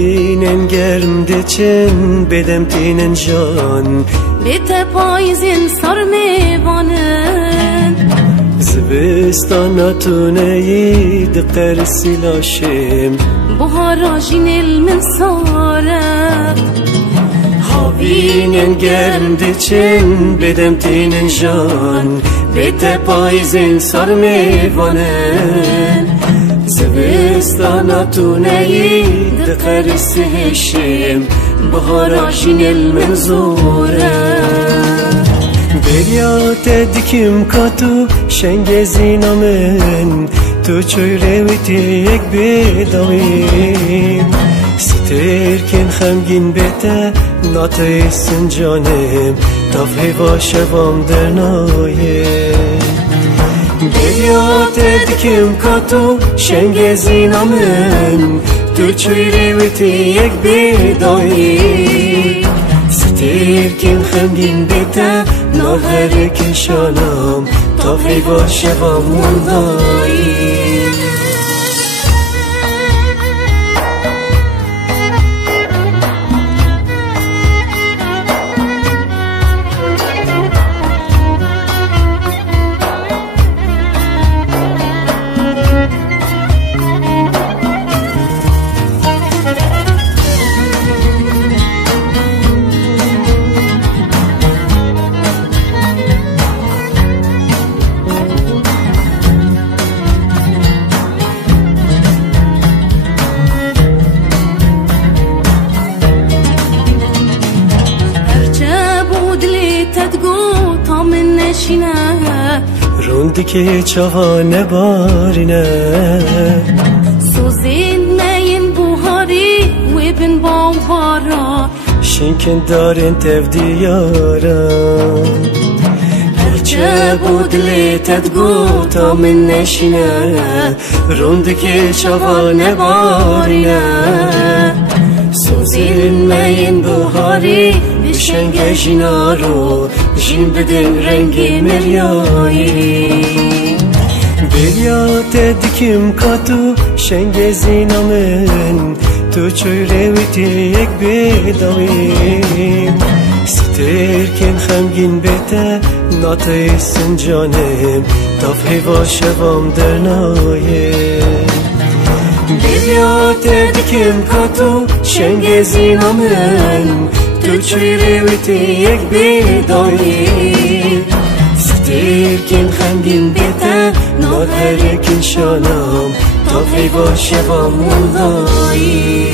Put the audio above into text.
Havinen germde çen bedem tinen can Bete payizin sar mevanen Zivistana tuneyi diqer silaşim Buhara jinel min saret Havinen germde çen bedem tinen can Bete payizin sar mevanen Zivistana tuneyi diqer silaşim Buhara jinel min saret Beryate dikim katu şengezina men Tu çöyreviti ek bedavim Sterken xemgin bete nataysin canem Tafhi vaşevam dernayem Beryate dikim katu şengezina men Tu çöyreviti ek bedavim Sterken xemgin bete ناهر کشانم تا حیوا شوام مندایی روندی که چوانه بارینه سوزین مین بوهاری و بن باورا شنکن دارین تفدیارا هرچه بود لیتت گو تا من نشینه روندی که چوانه بارینه سوزین مین بوهاری بشنگ جنارو جین بدن رنگی مریایی Beryate dikim katu şengezina men Tu çöyreviti ek bedavim Sterken xemgin bete nataysin canem Tafhi vaşevam dernayem Beryate dikim katu şengezina men Tu çöyreviti ek bedavim Sterken xemgin bete ناهر کشانم تا حیوا شوام مندایی